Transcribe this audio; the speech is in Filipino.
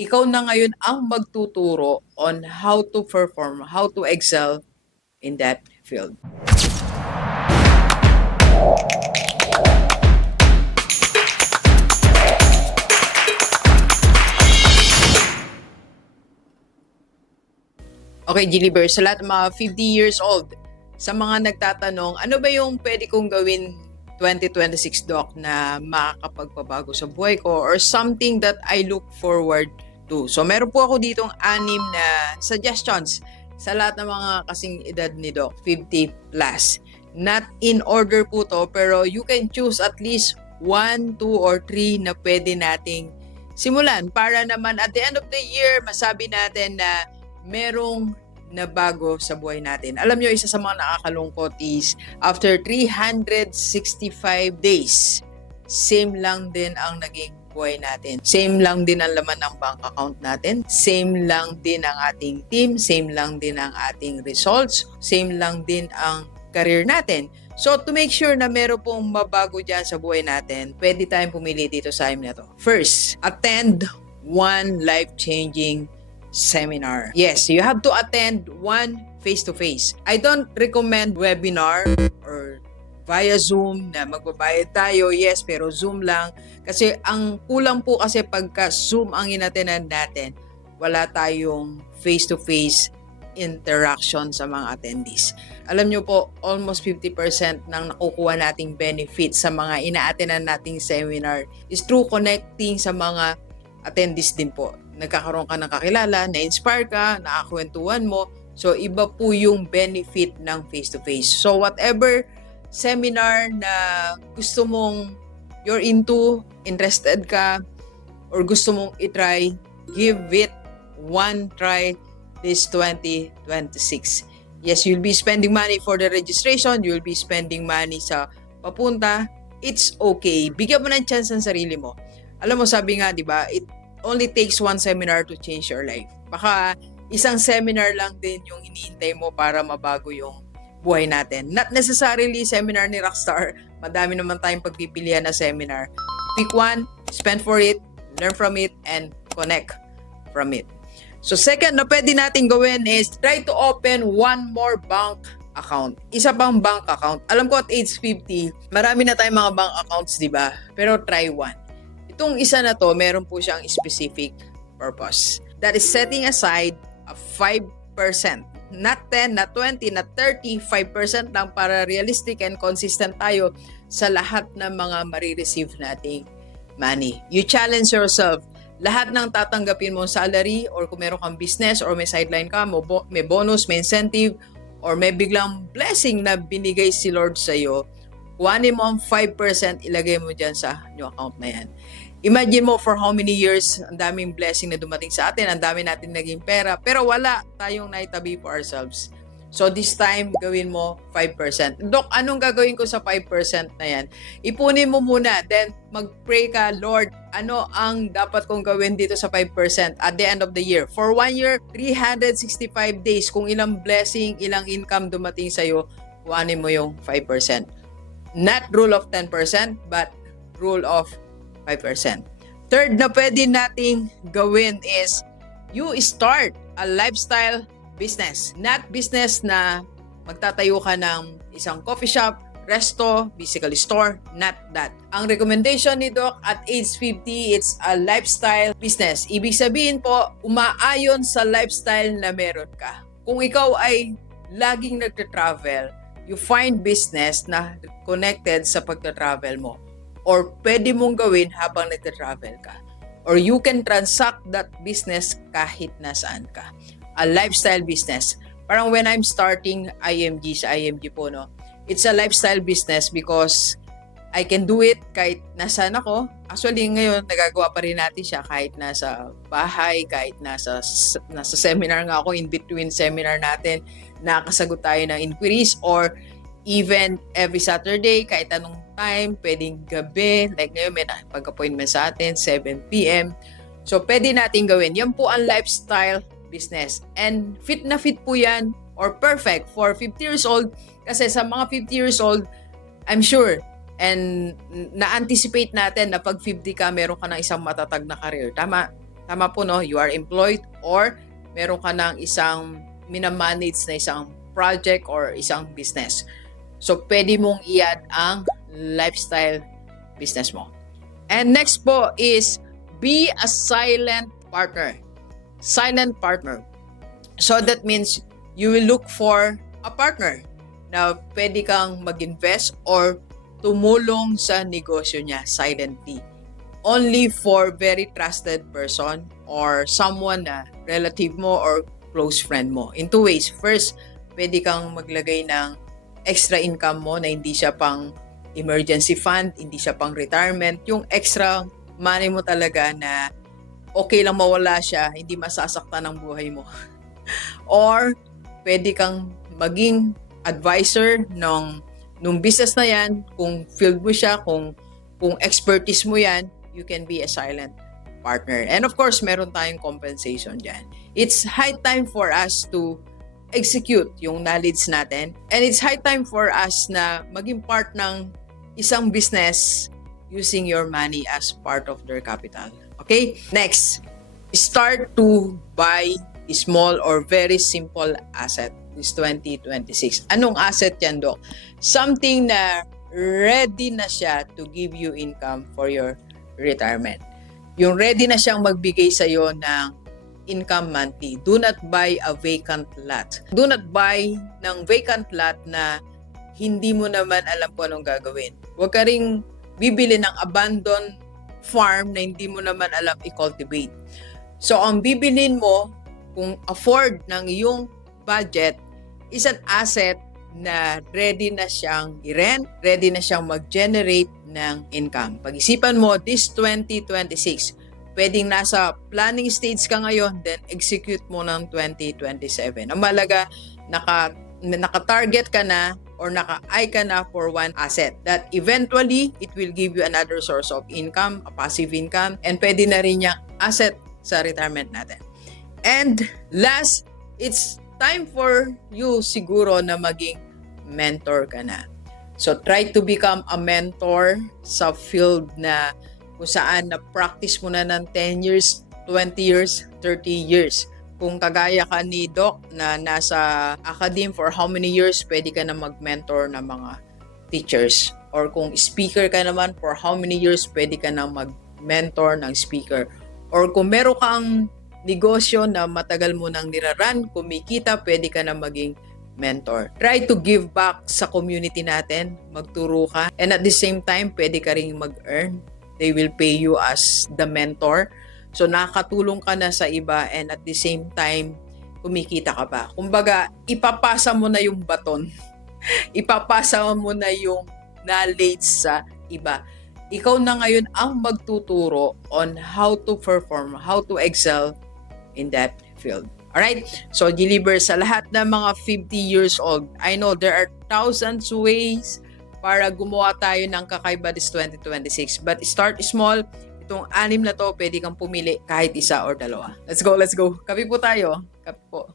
ikaw na ngayon ang magtuturo on how to perform, how to excel in that field. Okay, Gilliver, sa lahat ng mga 50 years old, sa mga nagtatanong, ano ba yung pwede kong gawin 2026, Doc, na makakapagpabago sa buhay ko or something that I look forward to? So, meron po ako ditong 6 na suggestions sa lahat ng mga kasing edad ni Doc, 50 plus. Not in order po to, pero you can choose at least 1, 2, or 3 na pwede nating simulan para naman at the end of the year, masabi natin na merong nabago sa buhay natin. Alam nyo, isa sa mga nakakalungkot is after 365 days, same lang din ang naging buhay natin. Same lang din ang laman ng bank account natin. Same lang din ang ating team. Same lang din ang ating results. Same lang din ang career natin. So, to make sure na meron pong mabago dyan sa buhay natin, pwede tayong pumili dito sa time na to. First, attend one life-changing seminar. Yes, you have to attend one face-to-face. I don't recommend webinar or via Zoom na magbabayad tayo. Yes, pero Zoom lang. Kasi ang kulang po kasi pagka Zoom ang inatenan natin, wala tayong face-to-face interaction sa mga attendees. Alam nyo po, almost 50% ng nakukuha nating benefit sa mga ina-attenan nating seminar is through connecting sa mga attendees din po. Nagkakaroon ka ng kakilala, na-inspire ka, nakakwentuhan mo. So, iba po yung benefit ng face-to-face. So, whatever seminar na gusto mong you're into, interested ka, or gusto mong itry, give it one try this 2026. Yes, you'll be spending money for the registration, you'll be spending money sa papunta. It's okay. Bigyan mo ng chance ang sarili mo. Alam mo, sabi nga, di ba, it only takes one seminar to change your life. Baka isang seminar lang din yung iniintay mo para mabago yung buhay natin. Not necessarily seminar ni Rockstar. Madami naman tayong pagpipilian na seminar. Pick one, spend for it, learn from it, and connect from it. So second na pwede natin gawin is try to open one more bank account. Isa pang bank account. Alam ko at age 50, marami na tayong mga bank accounts, di ba? Pero try one. Itong isa na to, meron po siyang specific purpose. That is setting aside a 5%. Not 10, not 20, not 30, 5% lang para realistic and consistent tayo sa lahat ng mga marireceive nating money. You challenge yourself. Lahat ng tatanggapin mong salary or kung meron kang business or may sideline ka, may bonus, may incentive, or may biglang blessing na binigay si Lord sa'yo, kuhanin mo ang 5%, ilagay mo dyan sa new account na yan. Imagine mo for how many years, ang daming blessing na dumating sa atin, ang dami natin naging pera, pero wala tayong naitabi for ourselves. So this time, gawin mo 5%. Dok, anong gagawin ko sa 5% na yan? Ipunin mo muna, then mag-pray ka, Lord, ano ang dapat kong gawin dito sa 5% at the end of the year? For 1 year, 365 days, kung ilang blessing, ilang income dumating sa'yo, kuhanin mo yung 5%. Not rule of 10%, but rule of 5%. Third na pwede nating gawin is you start a lifestyle business. Not business na magtatayo ka ng isang coffee shop, resto, physical store, not that. Ang recommendation ni Doc at age 50, it's a lifestyle business. Ibig sabihin po, umaayon sa lifestyle na meron ka. Kung ikaw ay laging nagta-travel, you find business na connected sa pagta-travel mo. Or pwede mong gawin habang nagta-travel ka. Or you can transact that business kahit nasaan ka. A lifestyle business. Parang when I'm starting IMG, sa IMG po, no? It's a lifestyle business because I can do it kahit nasaan ako. Actually, ngayon, nagagawa pa rin natin siya kahit nasa bahay, kahit nasa seminar nga ako, in between seminar natin, nakasagot tayo ng inquiries, or even every Saturday, kahit anong time, pwedeng gabi, like ngayon may pag-appointment sa atin, 7 p.m. So, pwede natin gawin. Yan po ang lifestyle business. And fit na fit po yan, or perfect for 50 years old, kasi sa mga 50 years old, I'm sure, and na-anticipate natin na pag 50 ka, meron ka ng isang matatag na career. Tama Tama po, no? You are employed or meron ka ng isang minamanage na isang project or isang business. So, pwede mong i-add ang lifestyle business mo. And next po is be a silent partner. Silent partner. So, that means you will look for a partner na pwede kang mag-invest or tumulong sa negosyo niya silently. Only for very trusted person or someone na relative mo or close friend mo. In two ways. First, pwede kang maglagay ng extra income mo na hindi siya pang emergency fund, hindi siya pang retirement. Yung extra money mo talaga na okay lang mawala siya, hindi masasaktan ang buhay mo. Or pwede kang maging advisor nung business na yan, kung field mo siya, kung expertise mo yan, you can be a silent partner. And of course, meron tayong compensation dyan. It's high time for us to execute yung knowledge natin. And it's high time for us na maging part ng isang business using your money as part of their capital. Okay? Next, start to buy a small or very simple asset this 2026. Anong asset yan, Doc? Something na ready na siya to give you income for your retirement. Yung ready na siyang magbigay sa'yo ng income monthly. Do not buy a vacant lot. Do not buy ng vacant lot na hindi mo naman alam kung anong gagawin. Huwag ka ring bibili ng abandoned farm na hindi mo naman alam i-cultivate. So, ang bibilin mo, kung afford ng iyong budget, is an asset na ready na siyang i-rent, ready na siyang mag-generate ng income. Pag-isipan mo, this 2026, pwedeng nasa planning stage ka ngayon, then execute mo ng 2027. Ang malaga, naka-target ka na or naka-eye ka na for one asset that eventually, it will give you another source of income, a passive income, and pwede na rin niyang asset sa retirement natin. And last, it's time for you siguro na maging mentor ka na. So, try to become a mentor sa field na kung saan na-practice mo na ng 10 years, 20 years, 30 years. Kung kagaya ka ni Doc na nasa academe for how many years, pwede ka na mag-mentor ng mga teachers. Or kung speaker ka naman, for how many years, pwede ka na mag-mentor ng speaker. Or kung meron kang negosyo na matagal mo nang niraran, kumikita, pwede ka na maging mentor. Try to give back sa community natin, magturo ka, and at the same time, pwede ka rin mag-earn. They will pay you as the mentor. So, nakakatulong ka na sa iba and at the same time, kumikita ka pa. Kumbaga, ipapasa mo na yung baton. Ipapasa mo na yung knowledge sa iba. Ikaw na ngayon ang magtuturo on how to perform, how to excel in that field. Alright? So, deliver sa lahat ng mga 50 years old. I know there are thousands ways para gumawa tayo ng kakaiba this 2026. But start small. Itong 6 na to, pwede kang pumili kahit isa or dalawa. Let's go, let's go. Kape po tayo. Kape po.